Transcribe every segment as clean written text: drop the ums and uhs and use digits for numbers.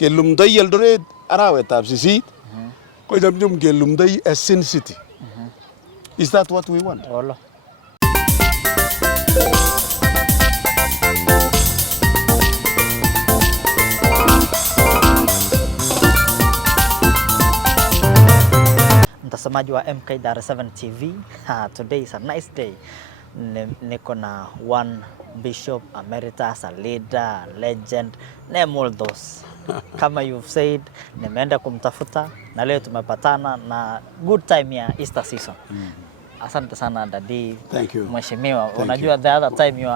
Kelumdai Eldoret arawetab sisit ko nyumnyum kelumdai a sin city. Is that what we want? Wala. Mtazamaji wa MK Dar 7 TV, today is a nice day. Niko na one bishop, emeritus, a leader, legend, name all those. Kama you've said, nimeenda kumtafuta na leo tumepatana na good time ya Easter season. Asante sana Daddy. Thank you. Mheshimiwa, unajua the other time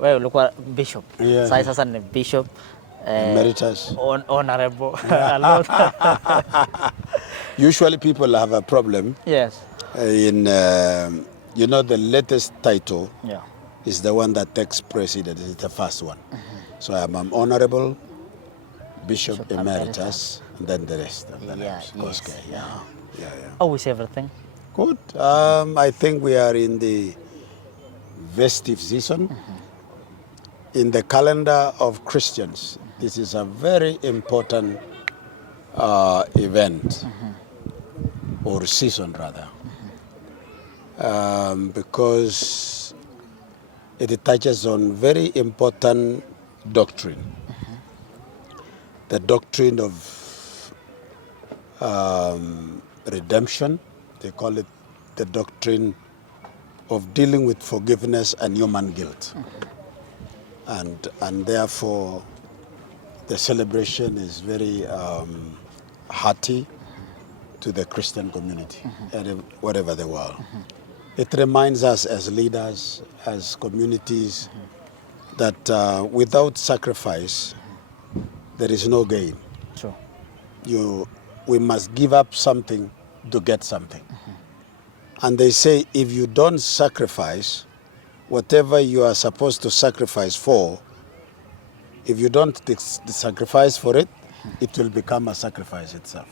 wewe ulikuwa bishop. Yeah. Sasa ni bishop. Emeritus. Honorable. Usually people have a problem. Yes. In you know, the latest title is the one that takes precedence. It's the first one. So I'm an honorable Bishop Emeritus, and then the rest of the names. Kosgei. Yeah. How is everything? Good. I think we are in the festive season. In the calendar of Christians, this is a very important event, or season rather, because it touches on very important doctrine. The doctrine of redemption. They call it the doctrine of dealing with forgiveness and human guilt. And therefore, the celebration is very hearty to the Christian community, wherever they were. It reminds us as leaders, as communities, that without sacrifice, there is no gain. True. We must give up something to get something. And they say if you don't sacrifice, whatever you are supposed to sacrifice for, if you don't sacrifice for it, it will become a sacrifice itself.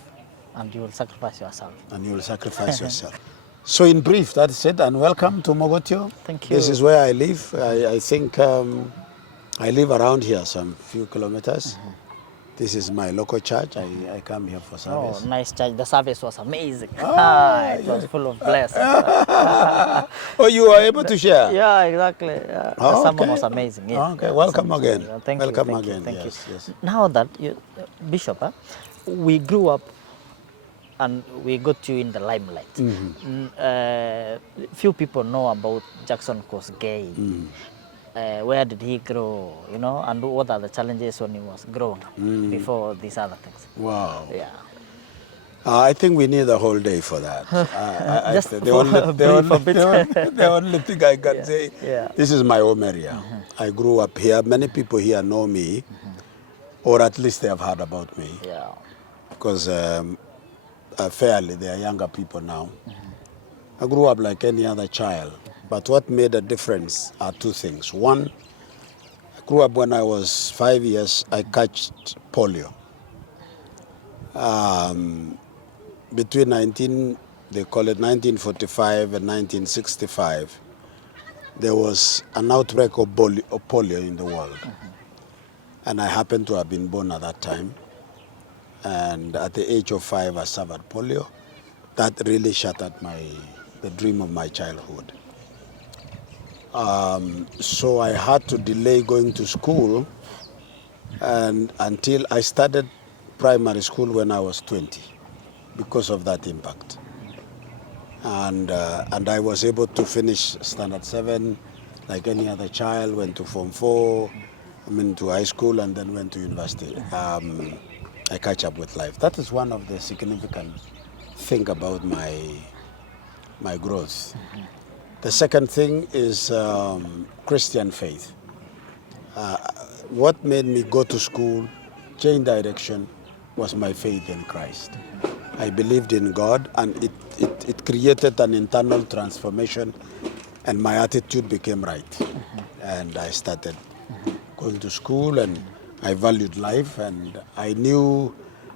And you will sacrifice yourself. And you will sacrifice yourself. So in brief, that's it, and welcome to Mogotio. Thank you. This is where I live. I think I live around here some few kilometers. This is my local church. I come here for service. Oh, nice church. The service was amazing. It was full of blessings. Oh, you were able to share? Yeah, exactly. The sermon was amazing. Yeah. Okay, welcome again. Thank welcome you. again. Thank Yes, you. yes. Now that Bishop, we grew up and we got you in the limelight. Few people know about Jackson Kosgei. Where did he grow, and what are the challenges when he was growing up before these other things? Wow. Yeah. I think we need a whole day for that. Just the only thing I can say, Yeah. this is my home area. I grew up here. Many people here know me, or at least they have heard about me. Yeah. Because fairly, they are younger people now. I grew up like any other child. But what made a difference are two things. One, I grew up when I was 5 years, I catched polio. Between they call it 1945 and 1965, there was an outbreak of polio in the world. And I happened to have been born at that time. And at the age of 5, I suffered polio. That really shattered the dream of my childhood. So I had to delay going to school until I started primary school when I was 20 because of that impact. And I was able to finish standard 7 like any other child, went to Form 4, to high school, and then went to university. I catch up with life. That is one of the significant thing about my growth. The second thing is Christian faith. What made me go to school, change direction, was my faith in Christ. I believed in God, and it created an internal transformation, and my attitude became right. And I started going to school, and I valued life, and I knew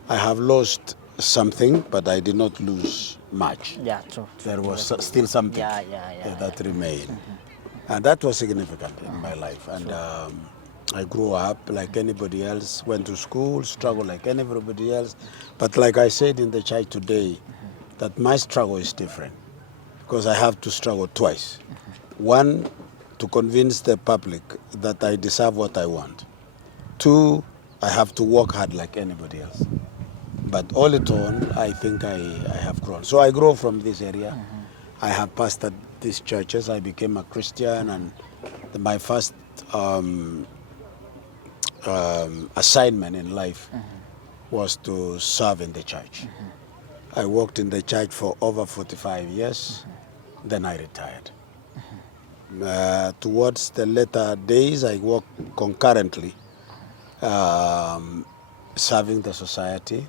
I have lost something, but I did not lose much. Yeah, true. There was still something that remained. And that was significant in my life. And I grew up like anybody else, went to school, struggled like anybody else. But like I said in the church today, that my struggle is different because I have to struggle twice. One, to convince the public that I deserve what I want. Two, I have to work hard like anybody else. But all in all, I think I have grown. So I grew from this area. I have pastored these churches. I became a Christian, and my first assignment in life was to serve in the church. I worked in the church for over 45 years. Then I retired. Towards the later days, I worked concurrently, serving the society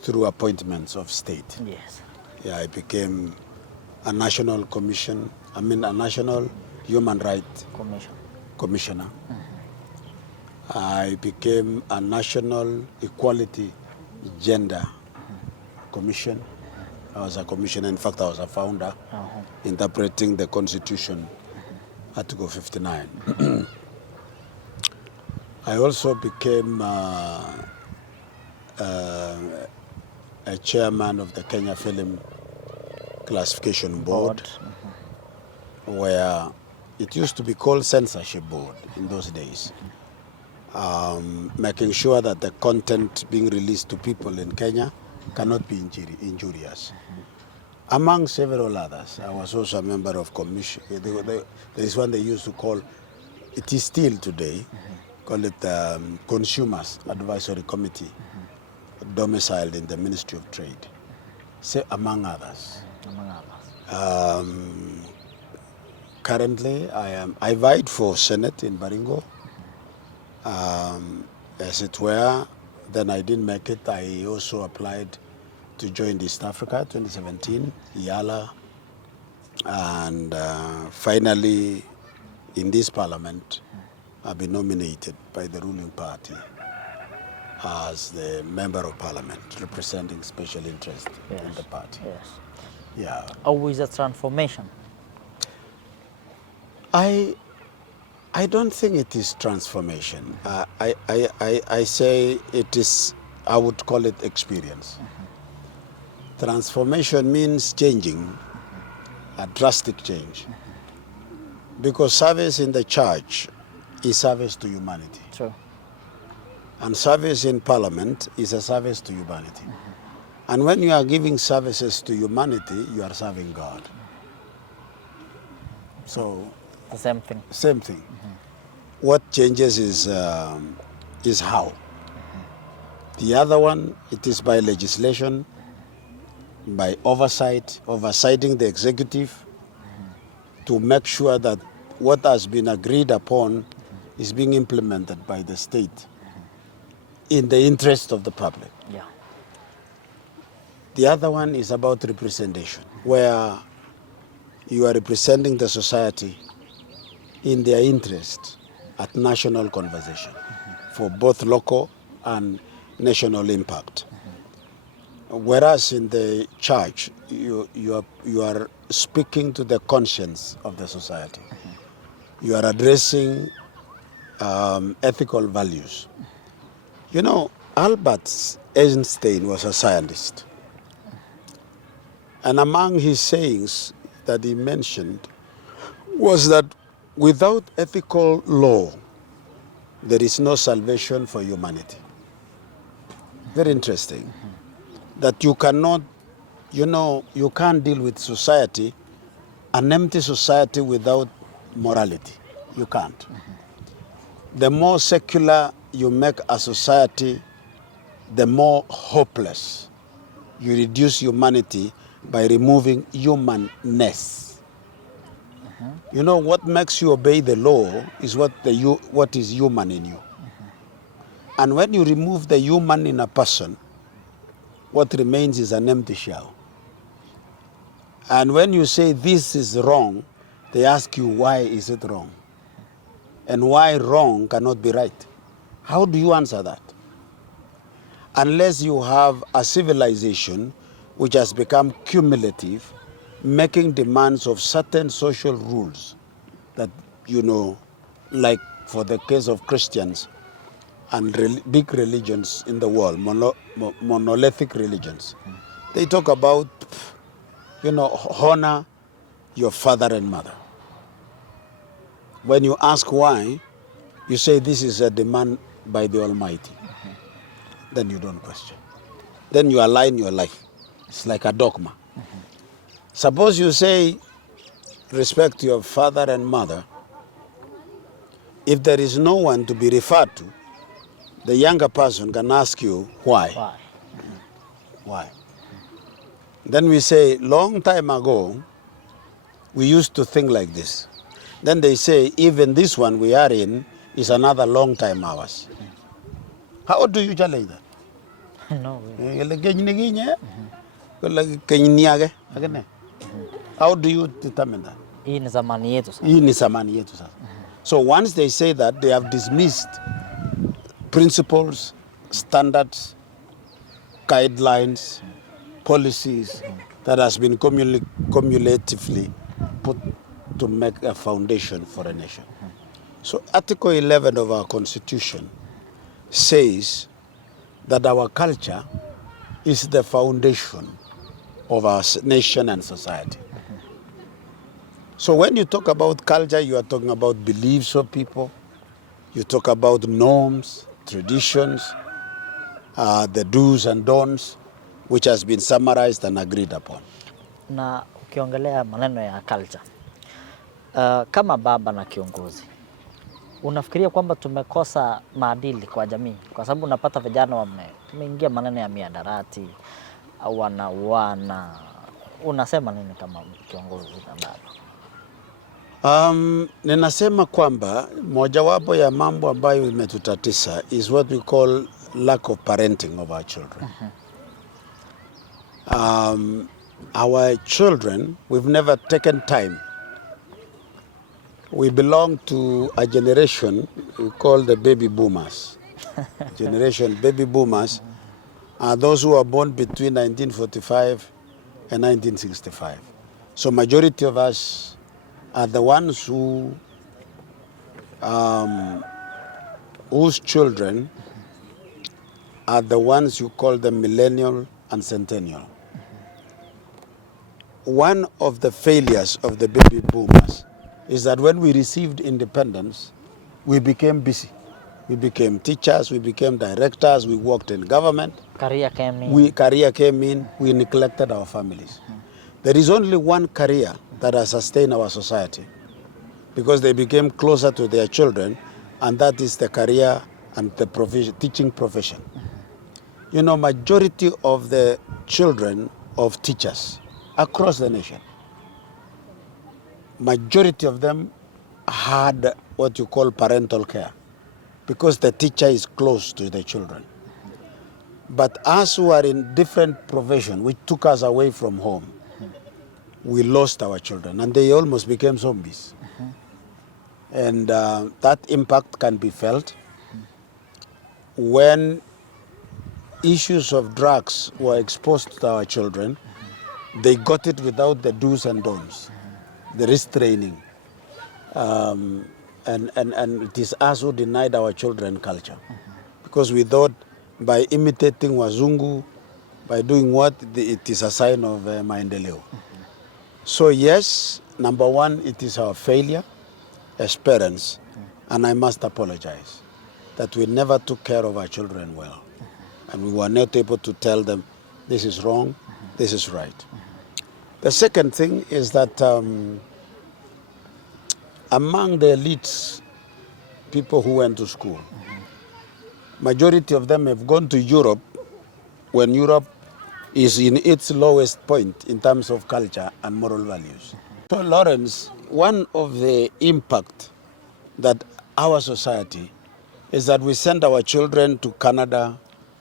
through appointments of state. Yes. Yeah, I became a national human rights commissioner. I became a national equality gender commission. I was a commissioner. In fact, I was a founder, interpreting the Constitution, Article 59. I also became a chairman of the Kenya Film Classification Board, where it used to be called Censorship Board in those days, making sure that the content being released to people in Kenya cannot be injurious. Among several others, I was also a member of commission. There is one they used to call, it is still today, call it Consumers Advisory Committee, domiciled in the Ministry of Trade, among others. Currently, I vied for Senate in Baringo, as it were. Then I didn't make it. I also applied to join East Africa 2017, IALA, and finally, in this parliament, I've been nominated by the ruling party as the member of parliament representing special interest in the party. Yes. Yeah. Always a transformation. I don't think it is transformation. I say it is, I would call it experience. Transformation means changing, a drastic change. Because service in the church is service to humanity. True. And service in parliament is a service to humanity. And when you are giving services to humanity, you are serving God. So, The same thing. same thing. What changes is how. The other one, it is by legislation, by oversighting the executive to make sure that what has been agreed upon is being implemented by the state in the interest of the public. Yeah. The other one is about representation, where you are representing the society in their interest at national conversation for both local and national impact. Whereas in the church, you are speaking to the conscience of the society. You are addressing ethical values. You know, Albert Einstein was a scientist. And among his sayings that he mentioned was that without ethical law, there is no salvation for humanity. Very interesting. That you cannot, you can't deal with society, an empty society without morality. You can't. The more secular you make a society, the more hopeless you reduce humanity by removing humanness. You know, what makes you obey the law is what is human in you. And when you remove the human in a person, what remains is an empty shell. And when you say this is wrong, they ask you, why is it wrong? And why wrong cannot be right? How do you answer that? Unless you have a civilization which has become cumulative, making demands of certain social rules that, like for the case of Christians and big religions in the world, monolithic religions, they talk about, honor your father and mother. When you ask why, you say this is a demand by the Almighty. Then you don't question. Then you align your life. It's like a dogma. Suppose you say respect your father and mother. If there is no one to be referred to, the younger person can ask you why. Why? Then we say, long time ago, we used to think like this. Then they say, even this one we are in is another long time ours. How do you challenge that? No way. How do you determine that? Hii ni zamani yetu sasa. So once they say that, they have dismissed principles, standards, guidelines, policies that has been cumulatively put to make a foundation for a nation. So Article 11 of our Constitution says that our culture is the foundation of our nation and society. So when you talk about culture, you are talking about beliefs of people, you talk about norms, traditions, the do's and don'ts, which has been summarized and agreed upon. Na ukiongelea maneno ya culture, kama baba na kiongozi, unafikiria kwamba tumekosa maadili kwa jamii? Kwa sababu unapata vijana tumeingia maneno ya miadarati au wanauana. Unasema nini kama kiongozi na baba? Ninasema kwamba mojawapo ya mambo ambayo imetutatiza is what we call lack of parenting of our children. Our children, we've never taken time. We belong to a generation we call the baby boomers. Generation baby boomers are those who were born between 1945 and 1965. So majority of us are the ones whose children are the ones you call the millennial and centennial. One of the failures of the baby boomers is that when we received independence, we became busy. We became teachers, we became directors, we worked in government. Career came in. We neglected our families. There is only one career that has sustained our society because they became closer to their children, and that is the career and the teaching profession. Majority of the children of teachers across the nation, majority of them had what you call parental care because the teacher is close to the children. But us who are in different profession, which took us away from home, we lost our children and they almost became zombies. And that impact can be felt when issues of drugs were exposed to our children. They got it without the do's and don'ts, the restraining. And it is us who denied our children culture. Because we thought by imitating Wazungu, by doing what, it is a sign of maendeleo. So yes, number one, it is our failure as parents, and I must apologize that we never took care of our children well. And we were not able to tell them, this is wrong, this is right. The second thing is that among the elites, people who went to school, majority of them have gone to Europe when Europe is in its lowest point in terms of culture and moral values. So Lawrence, one of the impact that our society is that we send our children to Canada,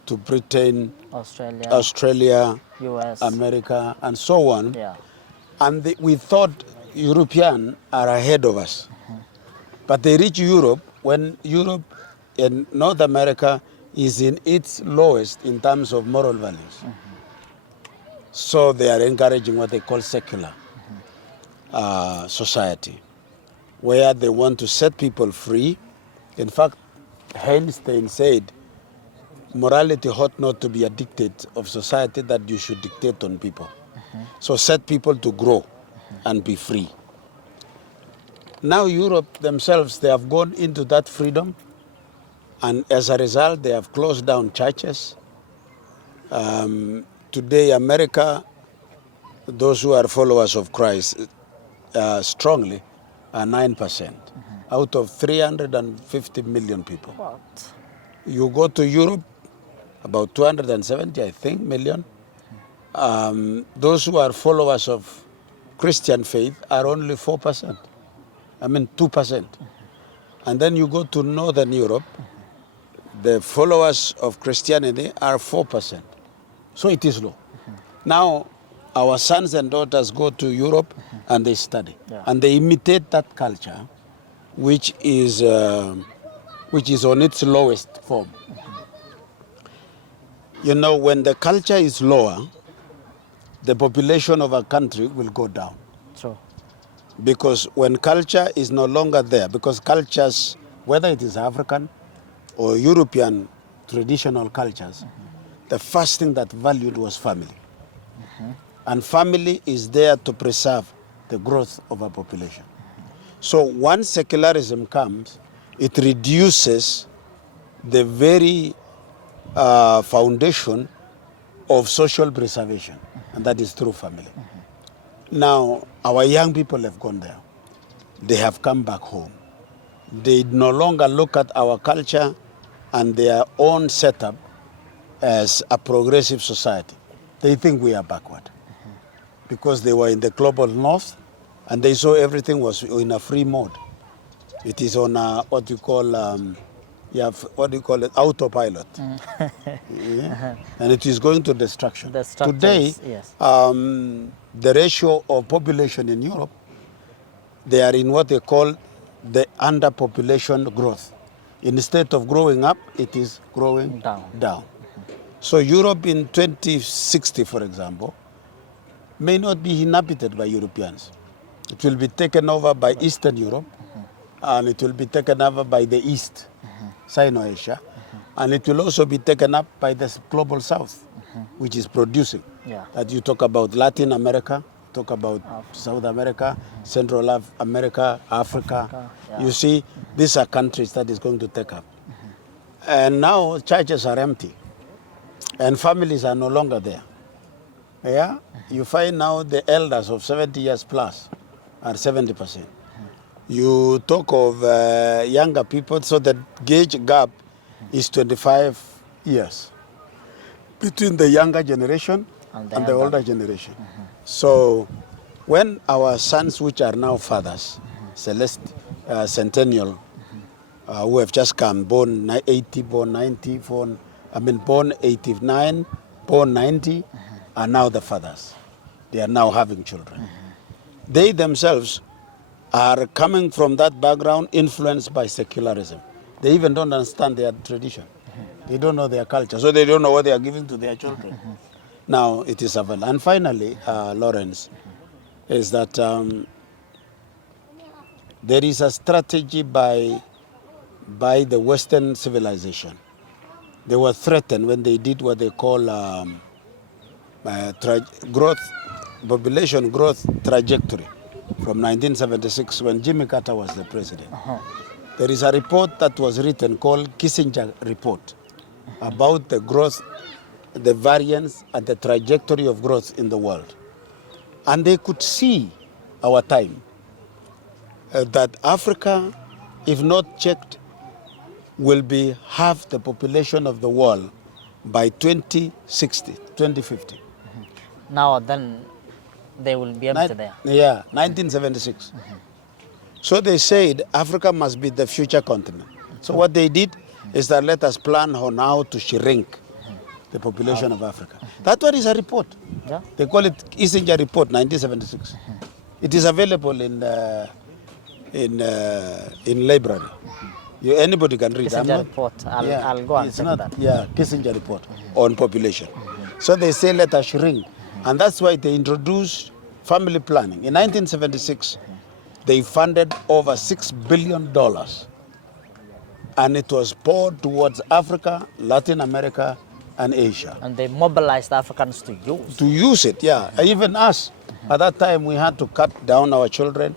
to Britain, Australia, US, America, and so on. Yeah. And we thought Europeans are ahead of us. But they reach Europe when Europe and North America is in its lowest in terms of moral values. So they are encouraging what they call secular society, where they want to set people free In fact, Einstein said, morality ought not to be a dictate of society that you should dictate on people. So set people to grow and be free. Now Europe themselves, they have gone into that freedom, and as a result, they have closed down churches. Today, America, those who are followers of Christ strongly, are 9% out of 350 million people. What? You go to Europe, about 270, I think, million. Those who are followers of Christian faith are only 4%. I mean, 2%. And then you go to Northern Europe, the followers of Christianity are 4%. So it is low. Now, our sons and daughters go to Europe and they study. Yeah. And they imitate that culture, which is on its lowest form. You know, when the culture is lower, the population of a country will go down. True. Because when culture is no longer there, because cultures, whether it is African or European traditional cultures, the first thing that valued was family. And family is there to preserve the growth of a population. So once secularism comes, it reduces the very foundation of social preservation, and that is through family. Now, our young people have gone there. They have come back home. They no longer look at our culture and their own setup as a progressive society. They think we are backward because they were in the global north and they saw everything was in a free mode. It is on a, what you call autopilot. Yeah. And it is going to destruction. Today, yes. The ratio of population in Europe, they are in what they call the underpopulation growth. Instead of growing up, it is growing down. So Europe in 2060, for example, may not be inhabited by Europeans. It will be taken over by Eastern Europe, and it will be taken over by the East, Sino-Asia, and it will also be taken up by the global South, which is producing. Yeah. That you talk about Latin America, talk about South America, Central America, Africa. Yeah. You see, these are countries that is going to take up. And now churches are empty, and families are no longer there. Yeah? You find now the elders of 70 years plus are 70%. You talk of younger people, so the age gap is 25 years between the younger generation and the older generation. So when our sons, which are now fathers, centennial, who have just come, born 80, born 90, born 89, born 90, are now the fathers. They are now having children. They themselves are coming from that background influenced by secularism. They even don't understand their tradition. They don't know their culture, so they don't know what they are giving to their children. Now it is available. And finally, Lawrence, is that there is a strategy by the Western civilization. They were threatened when they did what they call population growth trajectory from 1976 when Jimmy Carter was the president. There is a report that was written called Kissinger Report about the growth, the variance and the trajectory of growth in the world. And they could see our time, that Africa, if not checked, will be half the population of the world by 2060, 2050. Now then, they will be empty there. Yeah, 1976. So they said Africa must be the future continent. So what they did is that let us plan on how to shrink the population of Africa. That one is a report. Yeah. They call it Kissinger Report, 1976. It is available in library. Anybody can read. Kissinger Report. I'll go and check that. Yeah, Kissinger Report on population. So they say let us shrink. And that's why they introduced family planning. In 1976, they funded over $6 billion And it was poured towards Africa, Latin America, and Asia. And they mobilized Africans to use. To use it, yeah. Even us. At that time, we had to cut down our children.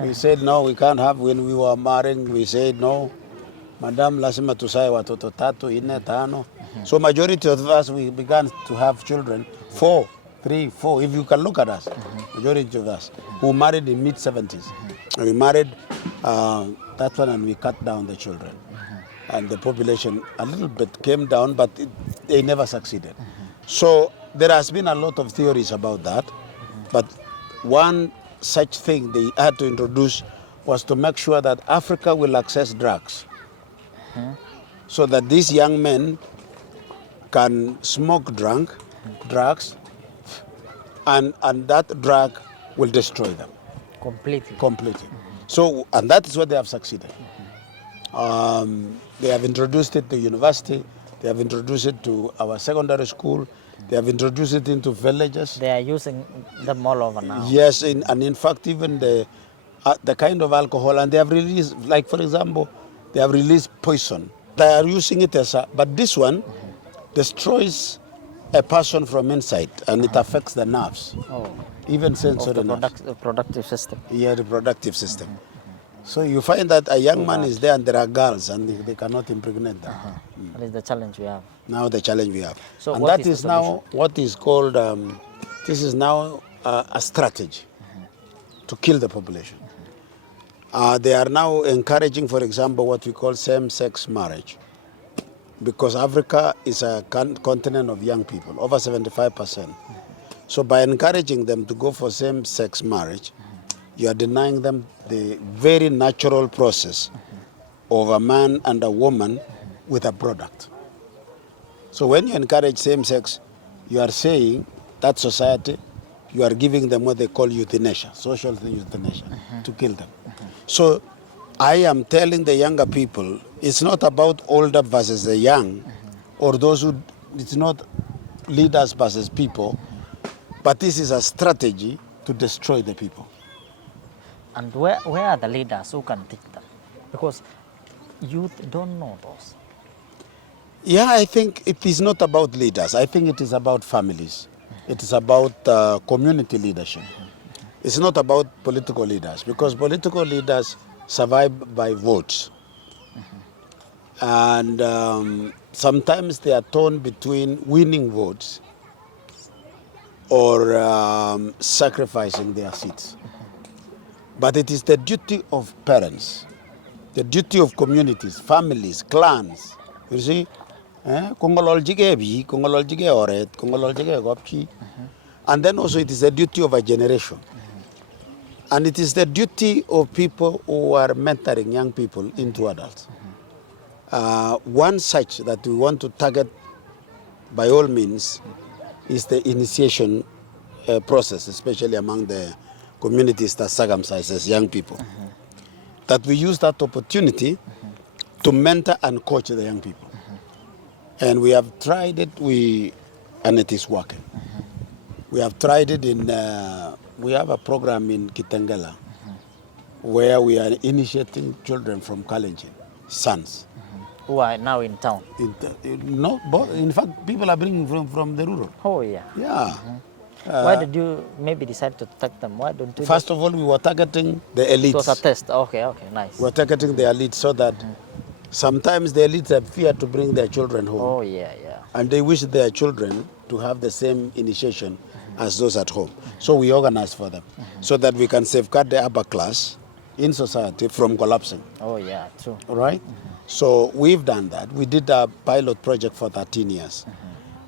We said, no, we can't have. When we were marrying, we said, no. Madam, lazima tusae watoto tatu, ine, tano. So majority of us, we began to have children. 4, 3, 4. If you can look at us, majority of us, who married in mid-70s. We married that one and we cut down the children. And the population a little bit came down, but they never succeeded. So there has been a lot of theories about that. But one such thing they had to introduce was to make sure that Africa will access drugs. So that these young men can smoke drugs, and that drug will destroy them. Completely. So, and that is what they have succeeded. They have introduced it to university, they have introduced it to our secondary school, they have introduced it into villages. They are using them all over now. Yes, and in fact even the kind of alcohol, and they have released, like for example, they have released poison. They are using it as but this one destroys a person from inside, and it affects the nerves, even sensory nerves. The productive system. Yeah, the reproductive system. So you find that a young man is there and there are girls and they cannot impregnate them. That is the challenge we have. Now the challenge we have. So and what that is is the now what is called, this is now a strategy to kill the population. They are now encouraging, for example, what we call same-sex marriage. Because Africa is a continent of young people, over 75%. So by encouraging them to go for same-sex marriage, you are denying them the very natural process of a man and a woman with a product. So when you encourage same-sex, you are saying that society, you are giving them what they call euthanasia, social euthanasia, to kill them. So I am telling the younger people, it's not about older versus the young, or those who, it's not leaders versus people, but this is a strategy to destroy the people. And where are the leaders who can teach them? Because youth don't know those. Yeah, I think it is not about leaders. I think it is about families. It is about community leadership. It's not about political leaders, because political leaders survive by votes. And sometimes they are torn between winning votes or sacrificing their seats. But it is the duty of parents, the duty of communities, families, clans. You see, and then also it is the duty of a generation. And it is the duty of people who are mentoring young people into adults. One such that we want to target by all means is the initiation process, especially among the communities that circumcises young people. That we use that opportunity to mentor and coach the young people. And we have tried it, and it is working. We have tried it in, we have a program in Kitengela where we are initiating children from Kalenjin, sons. Who are now in town? In fact, people are bringing from the rural. Oh, yeah. Yeah. Why did you maybe decide to target them? Why don't you? First of all, we were targeting the elites. It was a test. Okay, nice. We were targeting the elites so that sometimes the elites have feared to bring their children home. Oh, yeah. And they wish their children to have the same initiation as those at home. So we organize for them so that we can safeguard the upper class in society from collapsing. Oh, yeah, true. All right? So we've done that. We did a pilot project for 13 years.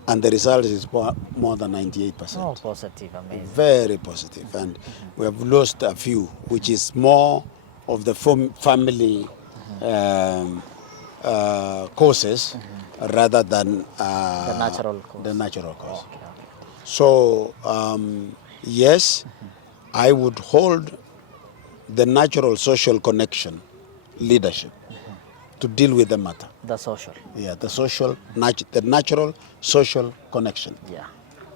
And the result is more than 98%. Oh, positive, amazing. Very positive. And we have lost a few, which is more of the family causes rather than the natural cause. The natural cause. Okay. So, yes, I would hold the natural social connection leadership to deal with the matter. The social. Yeah, the natural social connection. Yeah.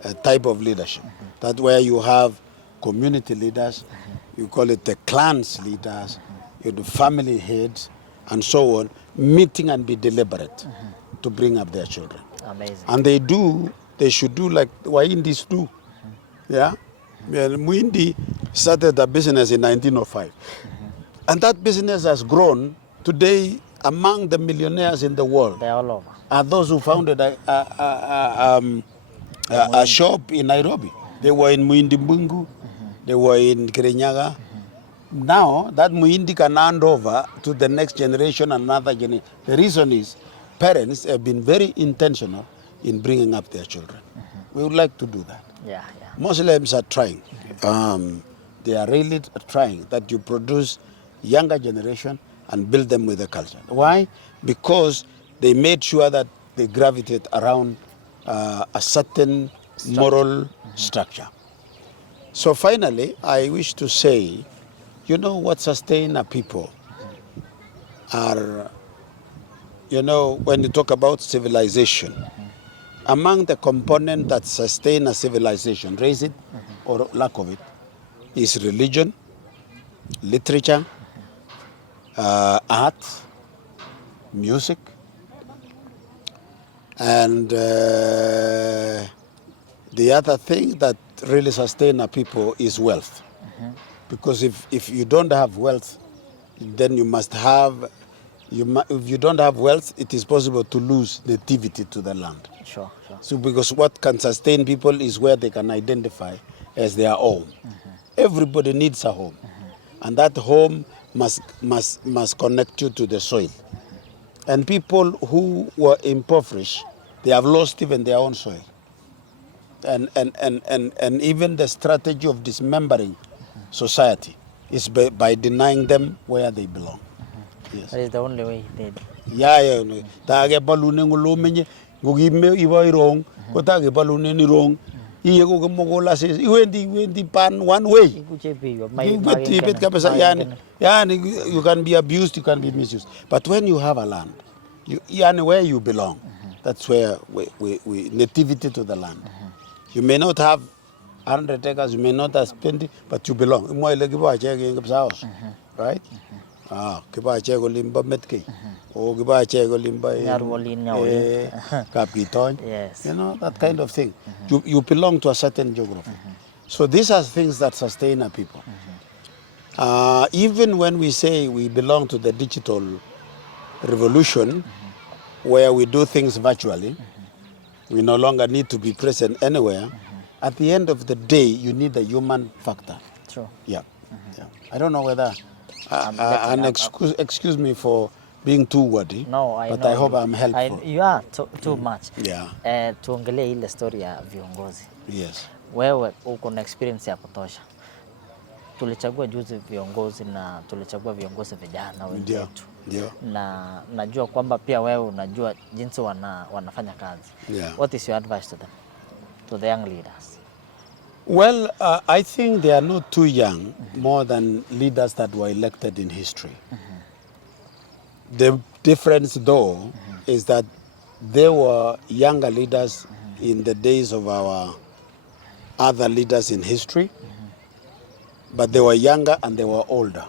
A type of leadership. That where you have community leaders, you call it the clans leaders, you do family heads, and so on, meeting and be deliberate to bring up their children. Amazing. And they should do like Wahindis do. Yeah? Well, Muindi started a business in 1905. And that business has grown. Today, among the millionaires in the world They're all over. are those who founded a shop in Nairobi. They were in Muindi Mbungu. They were in Kirinyaga. Now, that Muindi can hand over to the next generation, another generation. The reason is parents have been very intentional in bringing up their children. We would like to do that. Yeah. Muslims are trying. They are really trying that you produce younger generation and build them with the culture. Why? Because they made sure that they gravitate around a certain moral structure. So finally, I wish to say, you know what sustains a people are, you know, when you talk about civilization, among the components that sustain a civilization, raise it or lack of it, is religion, literature, art, music, and the other thing that really sustains a people is wealth. Because if you don't have wealth, then you must have, if you don't have wealth, it is possible to lose nativity to the land. Sure. So because what can sustain people is where they can identify as their home. Everybody needs a home. And that home must connect you to the soil. And people who were impoverished, they have lost even their own soil. And even the strategy of dismembering society is by denying them where they belong. Yes. That is the only way they Yeah. Tage balune ngulumenye ngugime iwa irong ko tage balune ni rong iye ko mogola says iwendi pan one way. You can be abused, you can be misused. But when you have a land, where you belong, that's where we nativity to the land. You may not have 100 acres, you may not have spent it, but you belong. Right? Kibache go limba metke. O kibache go limba kapitoy. Yes. You know, that kind of thing. You belong to a certain geography. So these are things that sustain a people. Even when we say we belong to the digital revolution, where we do things virtually, we no longer need to be present anywhere. At the end of the day, you need the human factor. True. Yeah. I don't know whether, excuse me for being too wordy, no, but I hope I'm helpful. You are too much. Yeah. Tuongelee ile story ya viongozi. Yes. Wewe uko na experience ya kutosha. Tulichagua juzi viongozi na tulichagua viongozi vijana wenzetu. Ndio. Na najua kwamba pia wewe unajua jinsi wanafanya kazi. Yeah. What is your advice to them, to the young leaders? Well, I think they are not too young, more than leaders that were elected in history. The difference, though, is that there were younger leaders in the days of our other leaders in history, but they were younger and they were older,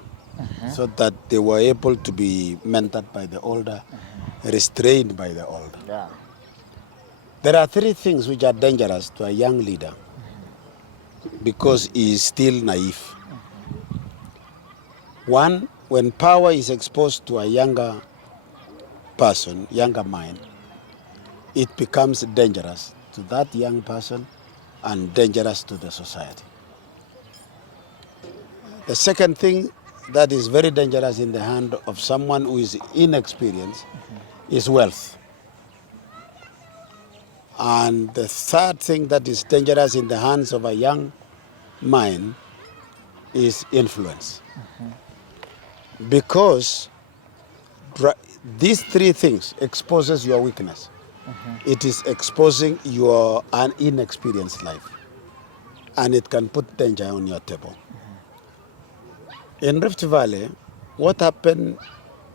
so that they were able to be mentored by the older, restrained by the older. Yeah. There are three things which are dangerous to a young leader because he is still naive. One, when power is exposed to a younger person, younger mind, it becomes dangerous to that young person and dangerous to the society. The second thing that is very dangerous in the hand of someone who is inexperienced is wealth. And the third thing that is dangerous in the hands of a young mind is influence. Because these three things exposes your weakness. It is exposing your inexperienced life. And it can put danger on your table. In Rift Valley, what happened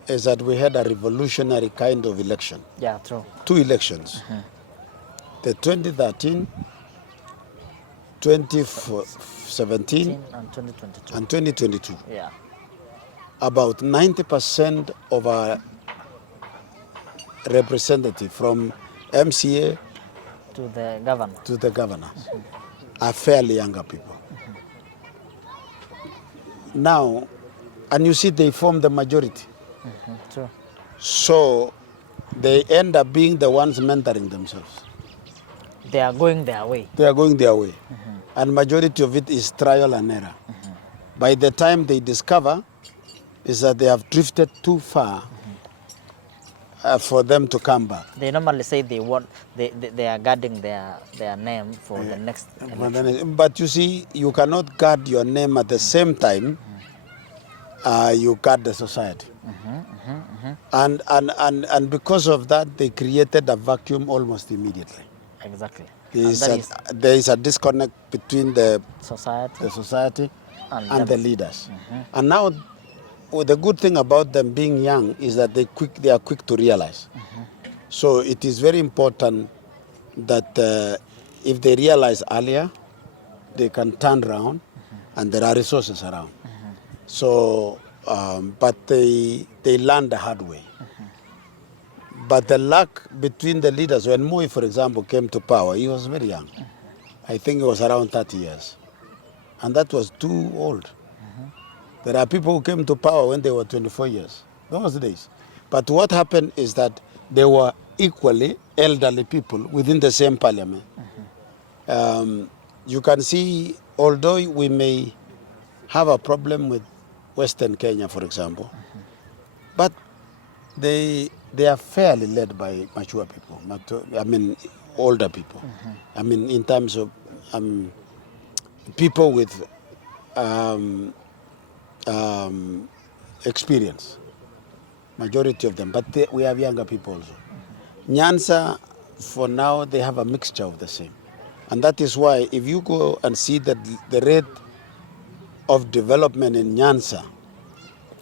is that we had a revolutionary kind of election. Yeah, true. Two elections. The 2013, 2017, And 2022. and 2022. Yeah. About 90% of our representative from MCA To the governor. to the governors are fairly younger people. Now, and you see they form the majority. True. So they end up being the ones mentoring themselves. They are going their way. They are going their way. And majority of it is trial and error. By the time they discover is that they have drifted too far for them to come back. They normally say they are guarding their name for the next election. But you see, you cannot guard your name at the same time you guard the society. And because of that, they created a vacuum almost immediately. Exactly. There is a disconnect between the society and the leaders. And now, the good thing about them being young is that they are quick to realize. So it is very important that if they realize earlier, they can turn around, and there are resources around. So, but they learn the hard way. But the lack between the leaders, when Moi, for example, came to power, he was very young. I think he was around 30 years. And that was too old. There are people who came to power when they were 24 years, those days. But what happened is that there were equally elderly people within the same parliament. You can see, although we may have a problem with Western Kenya, for example, but they are fairly led by mature people, older people. In terms of people with experience, majority of them, but we have younger people also. Nyanza, for now, they have a mixture of the same. And that is why if you go and see that the rate of development in Nyanza,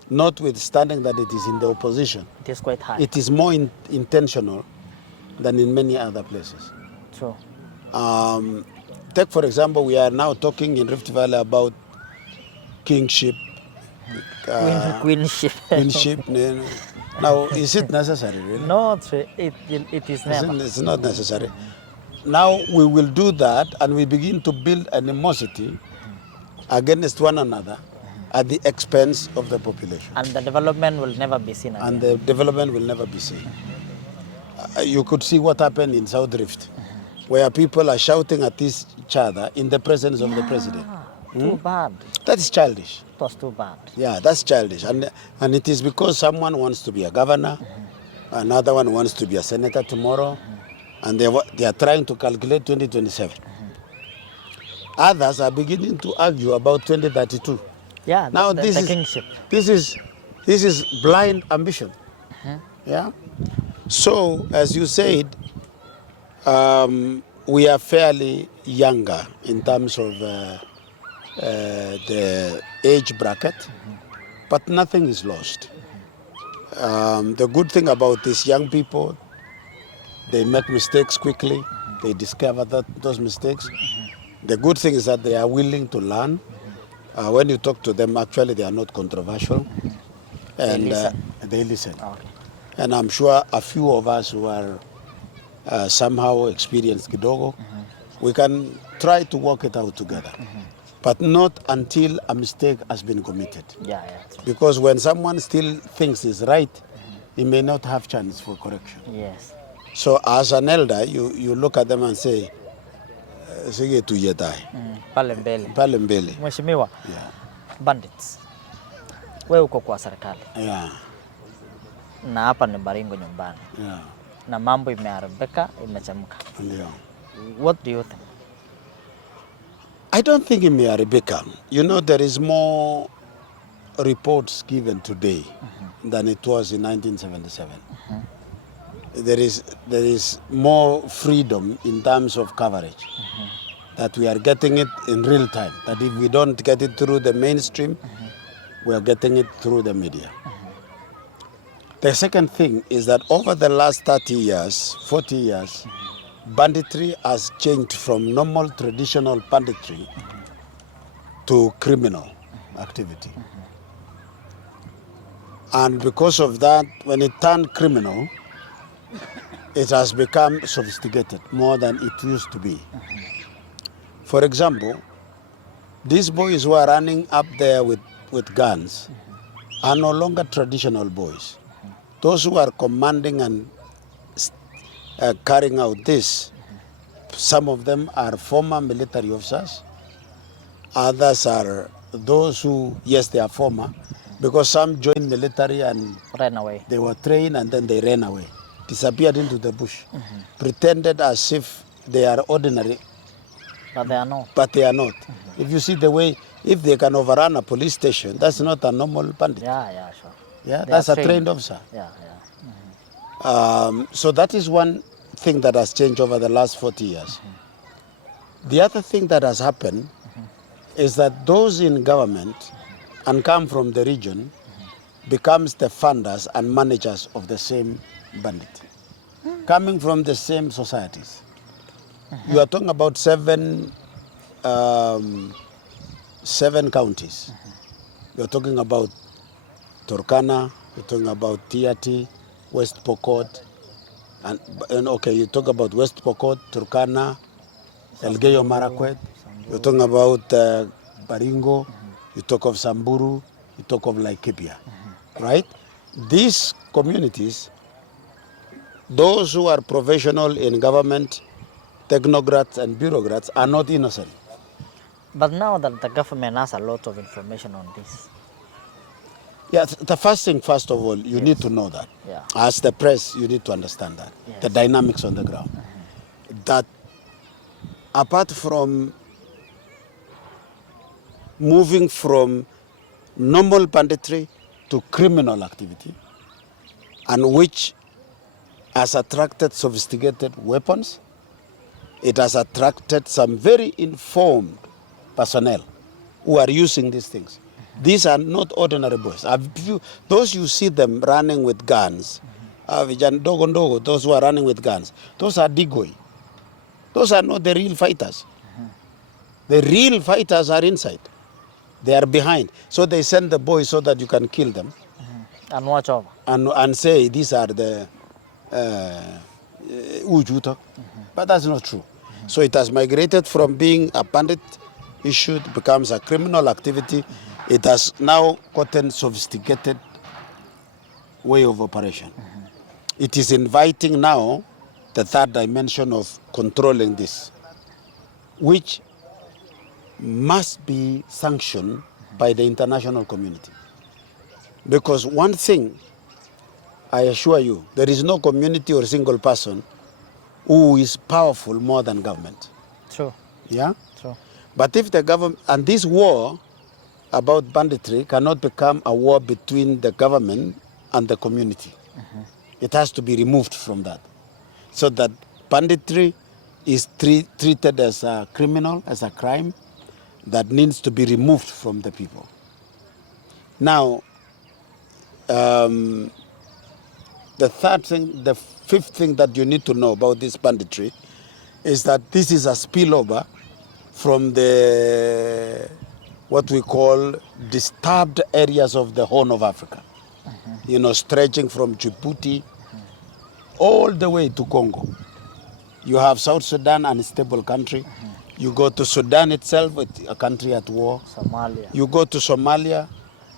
notwithstanding that it is in the opposition, it is quite high. It is more intentional than in many other places. True. Take, for example, we are now talking in Rift Valley about kingship, queenship. Queenship. Now, is it necessary, really? No, it is never. It's not necessary. Now we will do that, and we begin to build animosity against one another at the expense of the population. And the development will never be seen again. And the development will never be seen. You could see what happened in South Rift, where people are shouting at each other in the presence of the president. Too bad. That is childish. It was too bad. Yeah, that's childish. And it is because someone wants to be a governor, another one wants to be a senator tomorrow, and they are trying to calculate 2027. Others are beginning to argue about 2032. Yeah, now the kingship. This is blind ambition. Yeah. So, as you said, we are fairly younger in terms of the age bracket, but nothing is lost. The good thing about these young people, they make mistakes quickly. They discover those mistakes. The good thing is that they are willing to learn. When you talk to them, actually, they are not controversial. And they listen. Okay. And I'm sure a few of us who are somehow experienced kidogo, we can try to work it out together. But not until a mistake has been committed. Yeah. Because when someone still thinks is right, he may not have chance for correction. Yes. So as an elder, you look at them and say, sige tuyetai. Pale mbele. Pale mbele. Mheshimiwa. Yeah. Bandits. Wewe uko kwa serikali. Yeah. Na hapa ni Baringo nyumbani. Yeah. Na mambo imeharibika, imechemka. Ndio. What do you think? I don't think imeharibika. You know, there is more reports given today than it was in 1977. There is more freedom in terms of coverage. That we are getting it in real time. That if we don't get it through the mainstream, we are getting it through the media. The second thing is that over the last 30 years, 40 years, banditry has changed from normal traditional banditry to criminal activity. And because of that, when it turned criminal, it has become sophisticated more than it used to be. For example, these boys who are running up there with guns are no longer traditional boys. Those who are commanding and carrying out this, some of them are former military officers. Others are those who, yes, they are former, because some joined military and ran away. They were trained and then they ran away, disappeared into the bush, pretended as if they are ordinary. But they are not. But they are not. If you see the way, if they can overrun a police station, that's not a normal bandit. Yeah, sure. Yeah, They that's are a trained officer. Yeah. So that is one thing that has changed over the last 40 years. The other thing that has happened is that those in government and come from the region becomes the funders and managers of the same bandit, coming from the same societies. You are talking about seven counties. You're talking about Turkana, you're talking about Tiati, West Pokot, and okay, you talk about West Pokot, Turkana, Elgeyo Marakwet, you're talking about Baringo, you talk of Samburu, you talk of Laikipia, right? These communities, those who are professional in government, technocrats and bureaucrats are not innocent. But now that the government has a lot of information on this. Yeah, the first thing, first of all, you need to know that. Yeah. As the press, you need to understand that. Yes. The dynamics on the ground. That apart from moving from normal banditry to criminal activity, and which has attracted sophisticated weapons, it has attracted some very informed personnel who are using these things. These are not ordinary boys. Those you see them running with guns, those who are running with guns, those are decoy. Those are not the real fighters. The real fighters are inside. They are behind. So they send the boys so that you can kill them. And watch over. And say these are the Ujuta. But that's not true. So it has migrated from being a bandit issue, it becomes a criminal activity. It has now gotten sophisticated way of operation. It is inviting now the third dimension of controlling this, which must be sanctioned by the international community. Because one thing, I assure you, there is no community or single person who is powerful more than government. True. Yeah? True. But if the government, and this war about banditry cannot become a war between the government and the community. It has to be removed from that. So that banditry is treated as a criminal, as a crime that needs to be removed from the people. Now, the fifth thing that you need to know about this banditry is that this is a spillover from the what we call disturbed areas of the Horn of Africa. You know, stretching from Djibouti all the way to Congo. You have South Sudan, an unstable country. You go to Sudan itself, with a country at war. Somalia. You go to Somalia.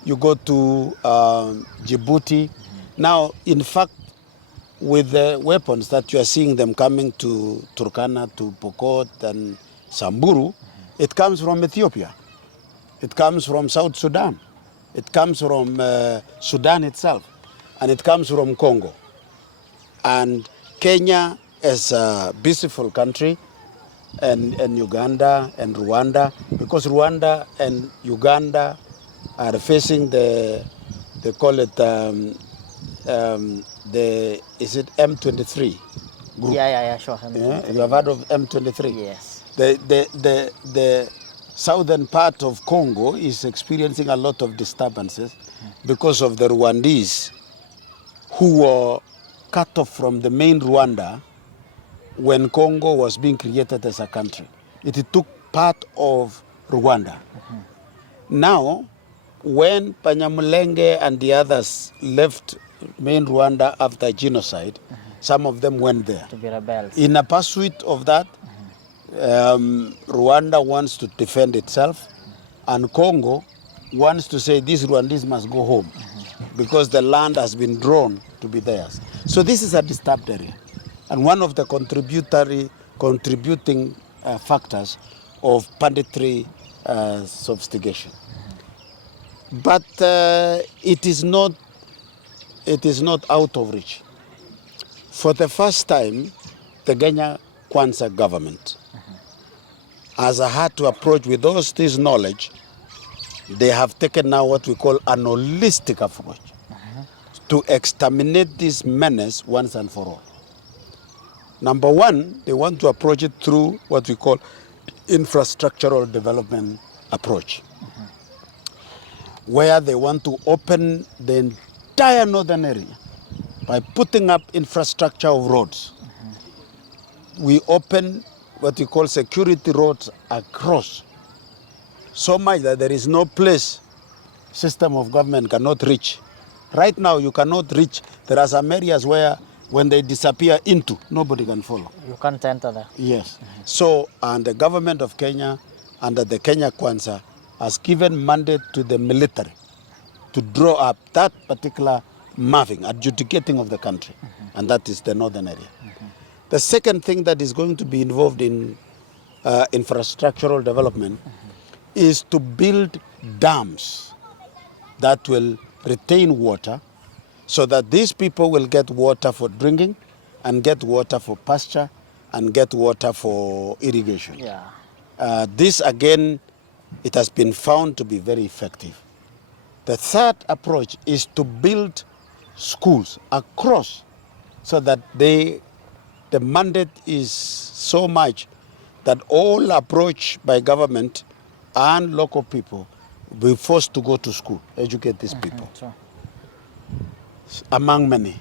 You go to Djibouti. Now, in fact, with the weapons that you are seeing them coming to Turkana, to Pokot and Samburu, it comes from Ethiopia. It comes from South Sudan. It comes from Sudan itself. And it comes from Congo. And Kenya is a beautiful country, and Uganda and Rwanda, because Rwanda and Uganda are facing they call it, is it M23 group? Yeah, sure. Yeah? You have heard of M23? Yes. The southern part of Congo is experiencing a lot of disturbances because of the Rwandese who were cut off from the main Rwanda when Congo was being created as a country. It took part of Rwanda. Now, when Banyamulenge and the others left main Rwanda after genocide, some of them went there. To be rebels. In a pursuit of that, Rwanda wants to defend itself, and Congo wants to say these Rwandese must go home because the land has been drawn to be theirs. So this is a disturbed area, and one of the contributing factors of banditry sophistication. But it is not out of reach. For the first time, the Kenya Kwanza government has had to approach with all this knowledge. They have taken now what we call an holistic approach to exterminate this menace once and for all. Number one, they want to approach it through what we call infrastructural development approach, where they want to open the entire northern area by putting up infrastructure of roads. We open what we call security roads across, so much that there is no place system of government cannot reach. Right now, you cannot reach. There are some areas where when they disappear into, nobody can follow. You can't enter there. Yes. So, and the government of Kenya, under the Kenya Kwanza, has given mandate to the military to draw up that particular mapping, adjudicating of the country, and that is the northern area. The second thing that is going to be involved in infrastructural development is to build dams that will retain water so that these people will get water for drinking and get water for pasture and get water for irrigation. Yeah. This again, it has been found to be very effective. The third approach is to build schools across so that the mandate is so much that all approach by government and local people will be forced to go to school, educate these people, Sure. among many.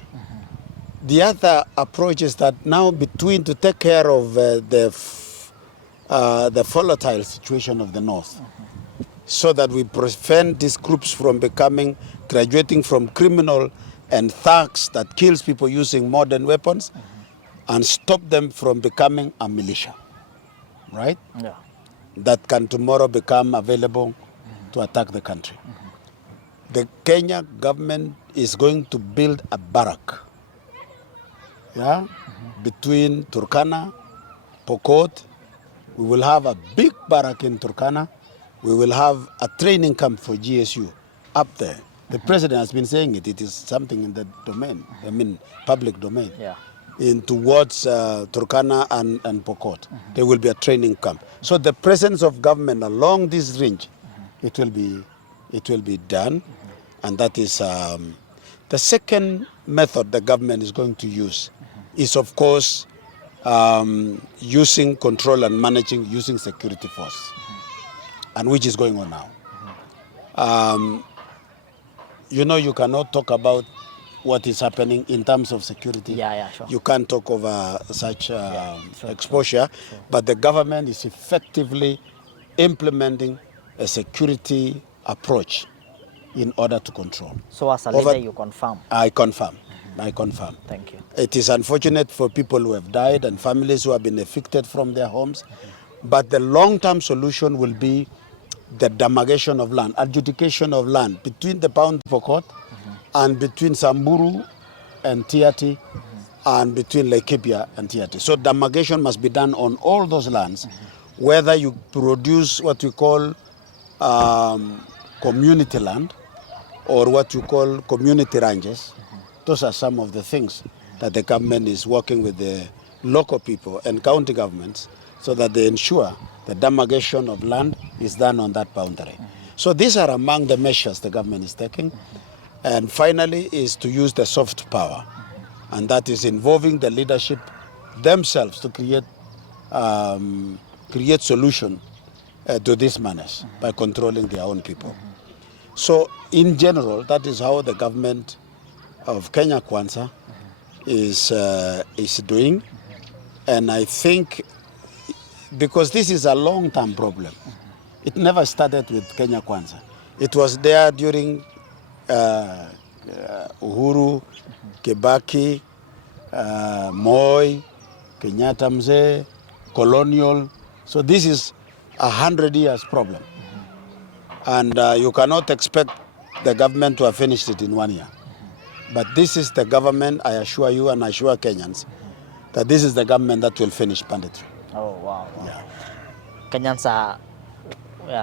The other approach is that now between to take care of the volatile situation of the north, so that we prevent these groups from graduating from criminal and thugs that kills people using modern weapons, and stop them from becoming a militia, right? Yeah. That can tomorrow become available to attack the country. The Kenya government is going to build a barrack, between Turkana, Pokot. We will have a big barrack in Turkana. We will have a training camp for GSU up there. The president has been saying it. It is something in the domain, public domain. Yeah. In towards Turkana and Pokot. There will be a training camp. So the presence of government along this range, it will be done, and that is the second method the government is going to use is, of course, using control and managing using security force, and which is going on now. You cannot talk about what is happening in terms of security. Yeah, sure. You can't talk over such exposure, but the government is effectively implementing a security approach in order to control. So as a leader, you confirm? I confirm. I confirm. Thank you. It is unfortunate for people who have died and families who have been evicted from their homes, but the long-term solution will be the demarcation of land, adjudication of land between the Pound Pokot and between Samburu and Tiati and between Laikipia and Tiati. So demarcation must be done on all those lands, whether you produce what we call community land or what you call community ranges. Those are some of the things that the government is working with the local people and county governments so that they ensure the demarcation of land is done on that boundary. So these are among the measures the government is taking. And finally is to use the soft power, and that is involving the leadership themselves to create solution to this menace by controlling their own people. So in general, that is how the government of Kenya Kwanza is doing. And I think because this is a long-term problem, it never started with Kenya Kwanza. It was there during Uhuru, Kibaki, Moi, Kenyatta Mzee, colonial. So this is 100 years problem. And you cannot expect the government to have finished it in 1 year. But this is the government, I assure you and I assure Kenyans, that this is the government that will finish banditry. Oh, wow. Yeah. Kenyans are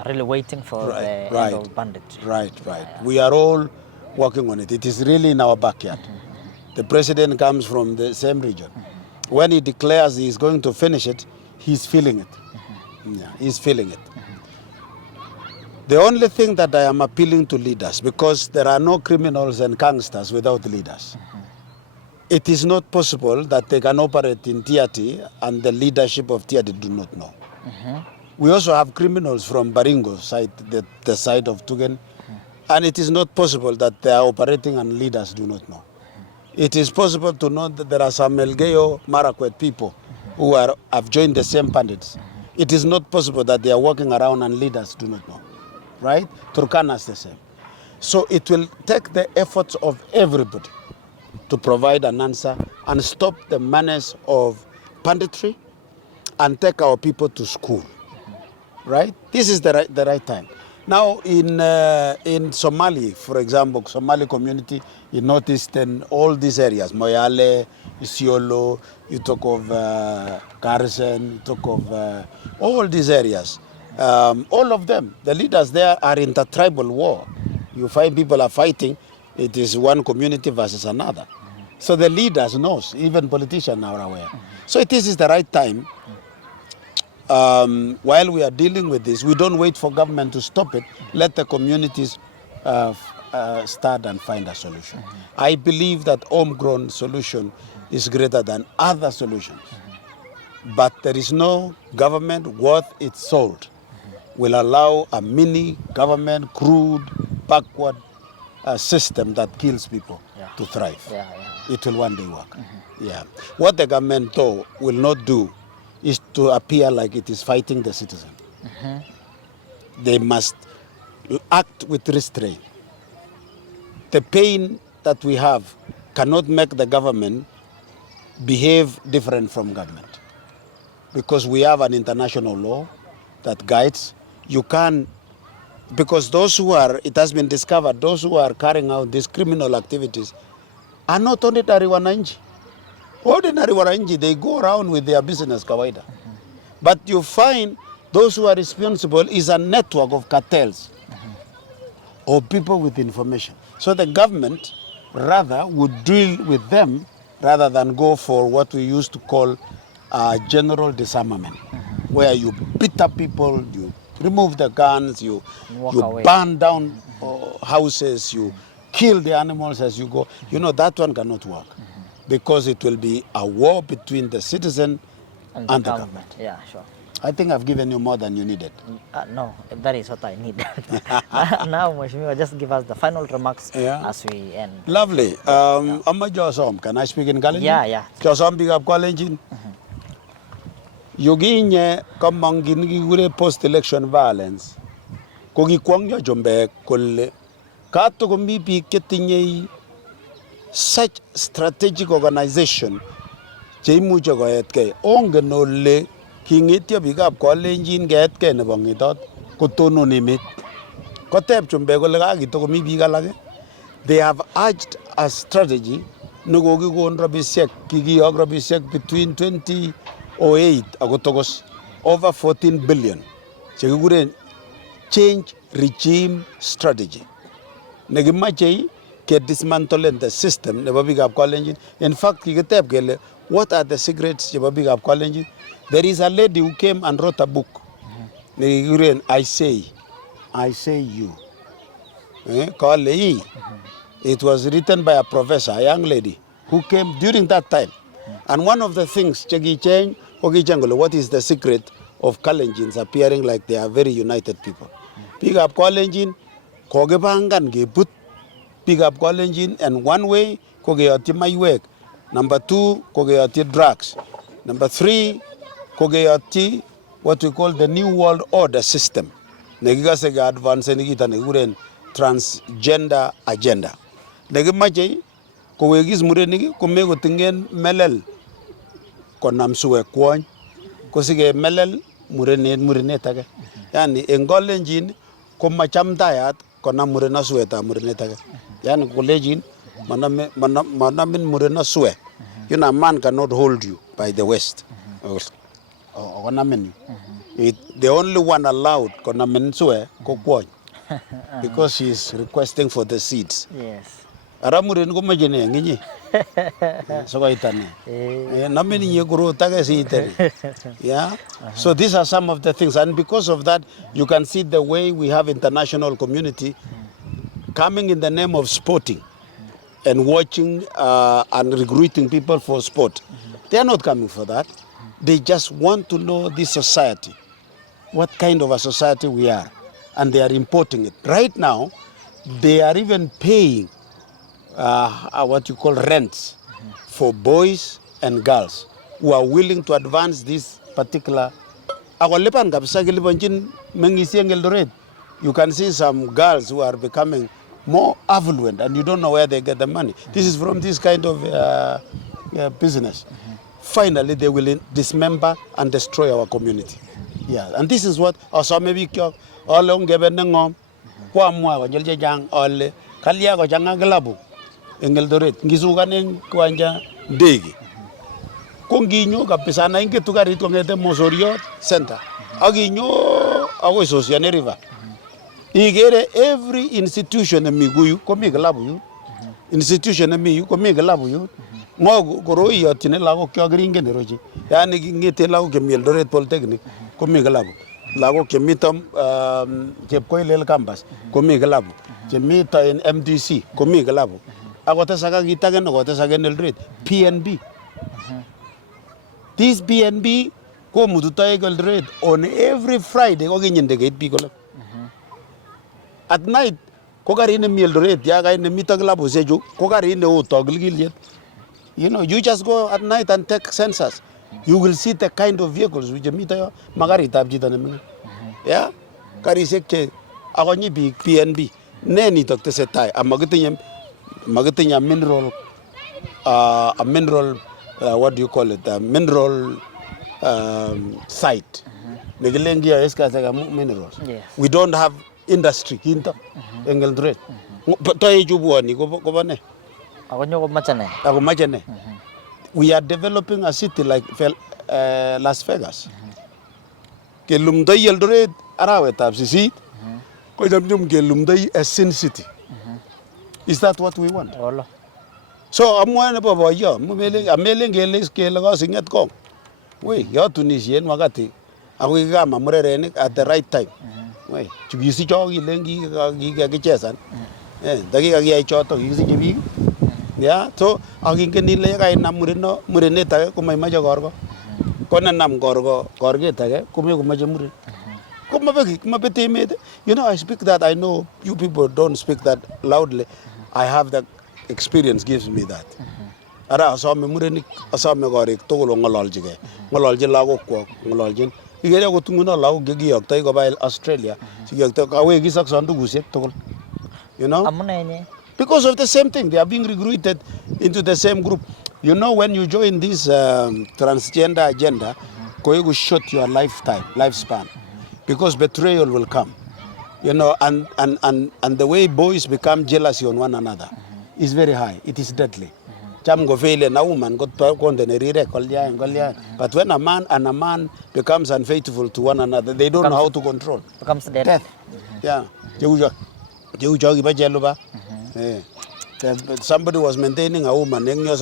really waiting for the end of banditry. Right. We are all working on it. It is really in our backyard. The president comes from the same region. When he declares he is going to finish it, he's feeling it. Yeah, he's feeling it. The only thing that I am appealing to leaders, because there are no criminals and gangsters without leaders. It is not possible that they can operate in Tiati and the leadership of Tiati do not know. We also have criminals from Baringo side, the side of Tugen, and it is not possible that they are operating and leaders do not know. It is possible to know that there are some Elgeyo Marakwet people who have joined the same bandits. It is not possible that they are walking around and leaders do not know. Right? Turkana is the same. So it will take the efforts of everybody to provide an answer and stop the menace of banditry and take our people to school. Right? This is the right time. Now in Somali, for example, Somali community in northeastern, all these areas, Moyale, Isiolo, you talk of Garrison, you talk of all these areas. All of them, the leaders there are in the tribal war. You find people are fighting, it is one community versus another. So the leaders knows, even politicians are aware. So it is the right time. While we are dealing with this, we don't wait for government to stop it. Let the communities start and find a solution. I believe that homegrown solution is greater than other solutions. But there is no government worth its salt will allow a mini government, crude, backward system that kills people to thrive. It will one day work. What the government though will not do is to appear like it is fighting the citizen. They must act with restraint. The pain that we have cannot make the government behave different from government, because we have an international law that guides. You can, because those who are, it has been discovered, those who are carrying out these criminal activities are not ordinary wananchi. Ordinary wananchi, they go around with their business kawaida. But you find those who are responsible is a network of cartels or people with information. So the government rather would deal with them rather than go for what we used to call general disarmament, where you beat up people, you remove the guns, you burn down houses, you kill the animals as you go. You know, that one cannot work because it will be a war between the citizen and the government. Yeah, sure. I think I've given you more than you needed. No, that is what I need. Now, Mheshimiwa, just give us the final remarks as we end. Lovely. Amma Josom, can I speak in Kalenjin? Yeah. Josom big up Kalenjin. Yoginye kamangin gigure post-election violence. Kogi kwangyo jombe kolle. Kato komi biik chetinye such strategic organization cheimuche koetkei. Ongen ole kingetyo biikab Kalenjin keetkei nebo ngetot kotonon emet. Koteb chumbek kole kakitokomi biik alake. They have urged a strategy nekokikon rabisiek, kikiyok rabisiek between 2008 akotokos over 14 billion chekikuren change regime strategy. Nekimache ke dismantle the system nebo biikab Kalenjin. In fact, kikiteb kele what are the secrets chebo biikab Kalenjin? There is a lady who came and wrote a book. Nekikuren I say you. It was written by a professor, a young lady who came during that time. And one of the things Chegi what is the secret of Kalenjins appearing like they are very united people? Biikab Kalenjin kogebangan gebut biikab Kalenjin, and one way kogeyotyi maiwek, number 2 kogeyotyi drugs, number 3 kogeyotyi what we call the new world order system nekikase ke advance nikita nekikuren transgender agenda. Nekimache kowegis murenik komekotingen melel konam suwek kwony kosike melel murenet age. Yani eng Kalenjin komachamtayat konam mureno suwetab murenet age. Yani Kalenjin manamin mureno suwe. You know, a man cannot hold you by the waist. Or konamin you. The only one allowed konamin suwe ko kwony. Because she is requesting for the seeds. Yes. Aramurin ko majene nginyi. So kaitane. Namini ye guru tage si itani. Yeah. So these are some of the things, and because of that, you can see the way we have international community coming in the name of sporting and watching and recruiting people for sport. They are not coming for that. They just want to know this society, what kind of a society we are, and they are importing it. Right now, they are even paying what you call rents for boys and girls who are willing to advance this particular. You can see some girls who are becoming more affluent and you don't know where they get the money. This is from this kind of business. Finally, they will dismember and destroy our community. Yeah, and this is what also maybe all on Gabenangom, Kwamwa, Jeljang, all Kaliago Jangaglabu, Engeldoret, Gizuganing, Kwanja, Degi. Konginyo kapisana inge tukari tongete Mosorio Center. Aginyo awo Sosiane River. Igere every institution miguyu komiglabu yu. Institution miyu komiglabu yu. Ngo koroi yotine lago kyagringe neroji. Yani ngete lago Eldoret Polytechnic komiglabu. Lago kemitam Chepkoilel campus komiglabu. Chemita in MDC komiglabu. Agote saka gitagen agote sagen Eldoret PNB. This PNB ko mututa Eldoret on every Friday ko ginyinde gate people. At night ko gari ne Eldoret ya ga ne mitaglabu seju ko gari ne utogilgil. You know, you just go at night and take census. You will see the kind of vehicles which mita magari tabjita ne. Yeah? Kari sekche agonyi big PNB. Neni tok tesetai magitinya mineral a mineral what do you call it? A mineral site. Negelengia eska minerals. Yes. We don't have industry hinta Engeldoret. Toy jubuani ko bane. Ako machane. We are developing a city like Las Vegas. Ke lumdai Eldoret arawe tabsisi. Ko jamjum ke lumdai a sin city. Is that what we want? So amwana baba yo amele ngele skele go singet ko. We yo Tunisian wakati ako kama murerene at the right time. We chugisi chogi lengi gi chesan. Dagi gi ai choto gisi gibi. Yeah, so aginge nile ga ina murene ta ko mai maja gorgo. Kona nam gorgo gorge ta ko me ko maja mure. Ko mabeti mede. You know, I speak that. I know you people don't speak that loudly. I have that experience gives me that. Ara asame mureni asame gore togolo ngololjige. Ngololje lago ko ngololjin. Igere ko tunguna lago gegi yakta ko ba Australia. Sigakta ka we gisak sandu gusek togol. You know? Because of the same thing, they are being recruited into the same group. You know, when you join this transgender agenda, you short your lifespan, because betrayal will come. You know, and the way boys become jealous on one another is very high. It is deadly. Cham go fail na woman got kondenere kolya. But when a man and a man becomes unfaithful to one another, they don't know how to control. Becomes death. Yeah. Somebody was maintaining a woman. Can you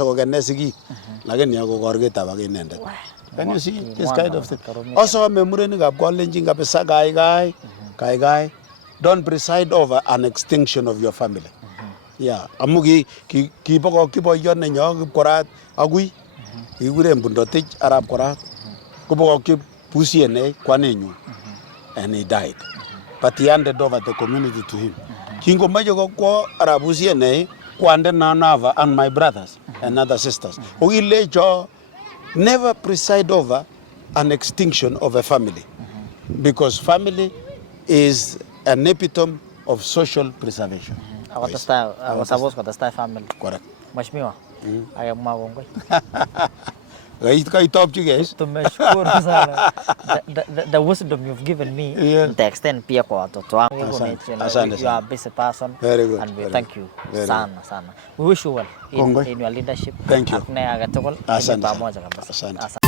see this kind of thing? Also, don't preside over an extinction of your family. Yeah, amugi kipo yon nyo korat agui igure mbundotich Arab korat kupo kip pusiene kwanenyu, and he died, but he handed over the community to him. Kingo majo ko Arab pusiene kwande nanava and my brothers and other sisters. We never preside over an extinction of a family, because family is an epitome of social preservation. I was supposed to stay family. Correct. Mheshimiwa, ayamwa kongoi. Kaitopchi guys. Tumeshukuru sana. The wisdom you've given me, extend pia kwa watoto wangu. You are a busy person. Very good. And we thank you sana sana. We wish you well in your leadership. Thank you. Pamoja kabisa. Asante.